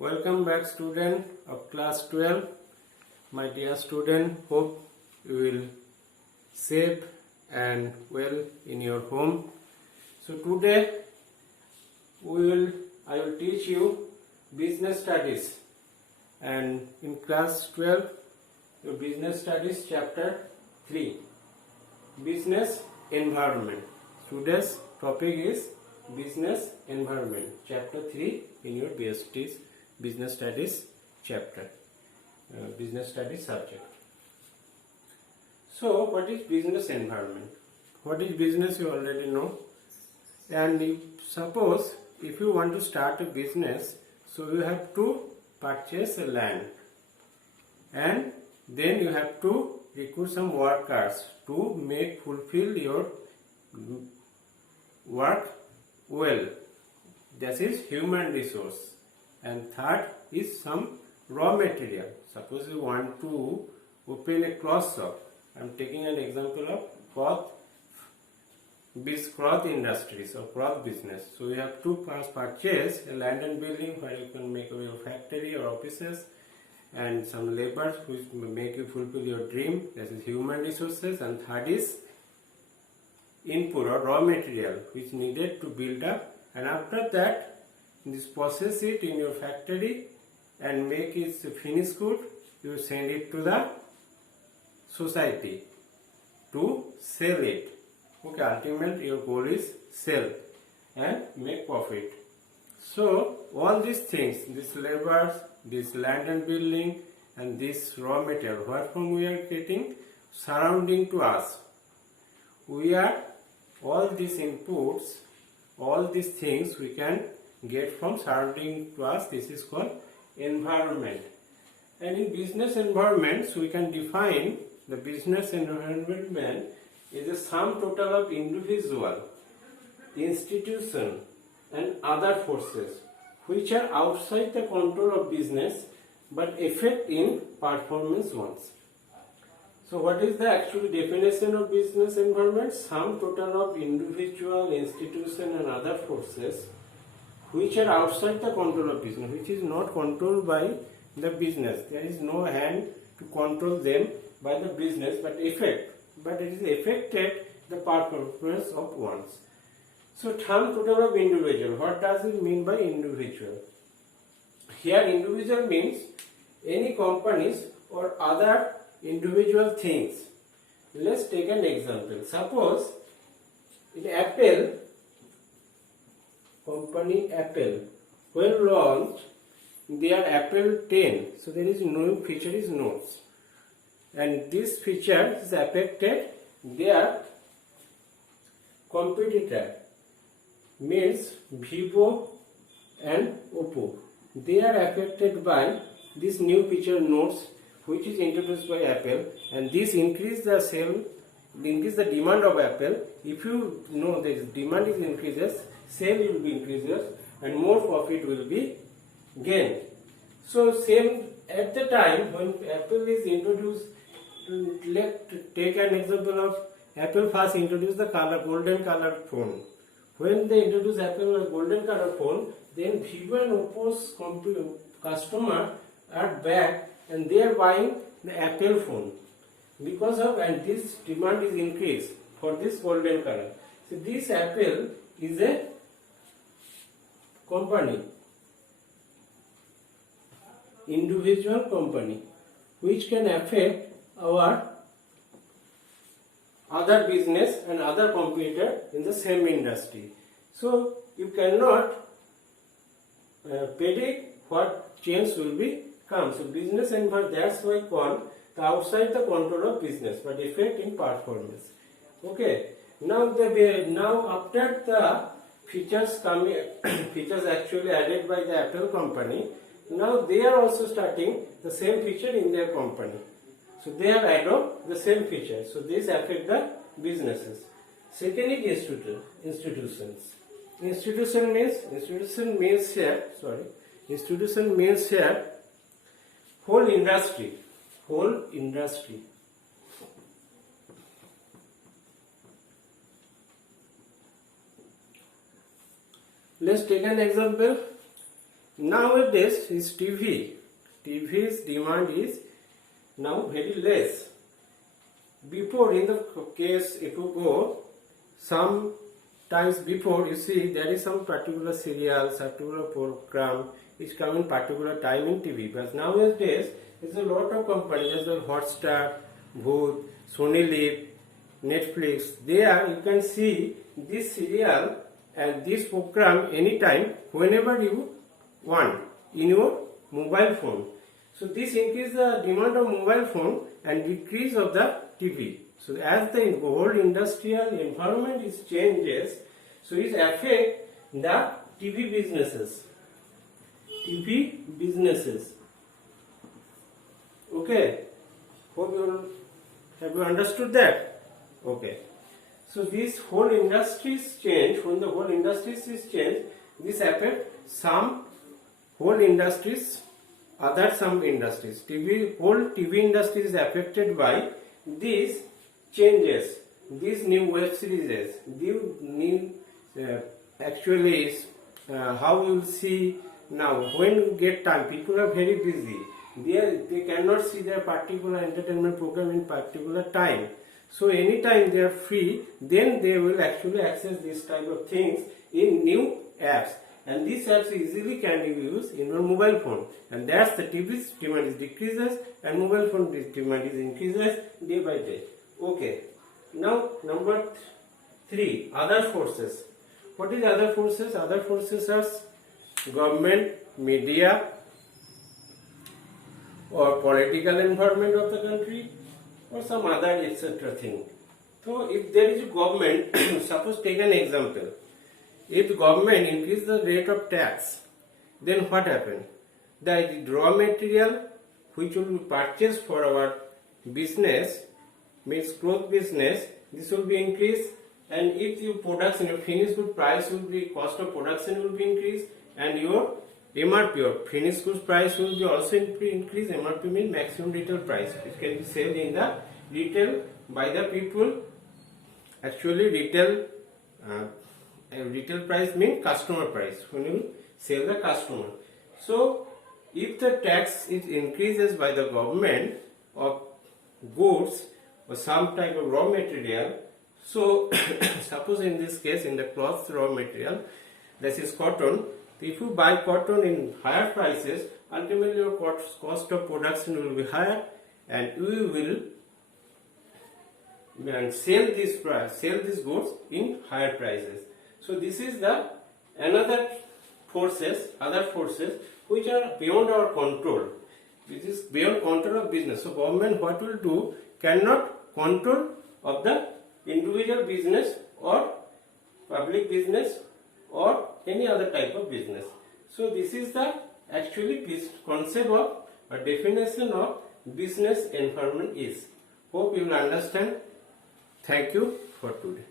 Welcome back, student of class 12. My dear student, hope you will safe and well in your home. So today I will teach you business studies, and in class 12 your business studies chapter 3, business environment. Today's topic is business environment, chapter 3 in your business studies chapter, business studies subject. So what is business environment? What is business you already know. And suppose if you want to start a business, so you have to purchase a land, and then you have to recruit some workers to fulfill your work well. That is human resource. And third is some raw material. Suppose you want to open a cloth shop. I am taking an example of cloth industries or cloth business. So you have to first purchase a land and building where you can make your factory or offices, and some laborers which make you fulfill your dream. That is human resources. And third is input or raw material which needed to build up, and after that this process it in your factory and make it finished good. You send it to the society to sell it. Okay, ultimately your goal is sell and make profit. So all these things, these labors, this land and building, and this raw material, what from we are getting surrounding to us, we are all these inputs, all these things we can get from surrounding to us. This is called environment. And in business environments, we can define the business environment is a sum total of individual, institution, and other forces which are outside the control of business but affect in performance ones. So what is the actual definition of business environment? Sum total of individual, institution, and other forces which are outside the control of business, which is not controlled by the business. There is no hand to control them by the business, but it is affected the performance of ones. So sum total of individual. What does it mean by individual? Here individual means any companies or other individual things. Let's take an example. Suppose in Apple, company Apple, when launched their Apple 10, so there is new feature is Notes, and this feature is affected their competitor, means Vivo and Oppo. They are affected by this new feature Notes which is introduced by Apple, and this increase the demand of Apple. If you know that demand is increases, sale will be increases and more profit will be gained. So same at the time when Apple is introduced, let's take an example of Apple first introduced the golden color phone. When they introduced Apple golden color phone, then Vivo and Oppo's customer are back and they are buying the Apple phone because of, and this demand is increased for this golden color. So this Apple is a company, individual company, which can affect our other business and other competitor in the same industry. So you cannot predict what change will be come. So business environment, that's why called the outside the control of business but effect in performance. Okay. Now after the features features actually added by the Apple company, now they are also starting the same feature in their company. So they have adopt the same feature. So this affect the businesses. Second is institutions. Institution means here whole industry. Let's take an example. nowadays is TV. TV's demand is now very less. Before, in the case, if you go, sometimes before, you see there is some particular serial, particular program is coming particular time in TV. But nowadays, there's a lot of companies like Hotstar, Voot, Sony Live, Netflix. There you can see this serial and this program anytime, whenever you want, in your mobile phone. So this increase the demand of mobile phone and decrease of the TV. So as the whole industrial environment is changes, so it affect the TV businesses. TV businesses. Okay. Hope have you understood that? Okay. So this whole industries change. When the whole industries is changed, this affect some whole industries, other some industries. Whole TV industry is affected by these changes, these new web series, new actually is how you will see now. When you get time, people are very busy. They cannot see their particular entertainment program in particular time. So anytime they are free, then they will actually access this type of things in new apps. And these apps easily can be used in your mobile phone. And that's the TV's demand is decreases and mobile phone demand is increases day by day. Okay. Now number 3, other forces. What is other forces? Other forces are government, media, or political environment of the country, or some other etc. thing. So if there is a government, suppose take an example. If the government increase the rate of tax, then what happen? The raw material which will be purchased for our business, means cloth business, this will be increased. And if your production, your finished good price will be, cost of production will be increased, and your MRP or finished goods price will be also increased. MRP means maximum retail price. It can be sold in the retail by the people. Actually, retail price means customer price when you sell the customer. So, if the tax is increases by the government of goods or some type of raw material, so suppose in this case in the cloth raw material, this is cotton. If you buy cotton in higher prices, ultimately your cost of production will be higher, and you will sell these goods in higher prices. So this is the other forces which are beyond our control. This is beyond control of business. So government what will do cannot control of the individual business or public business or any other type of business. So this is the actually concept of or definition of business environment is. Hope you will understand. Thank you for today.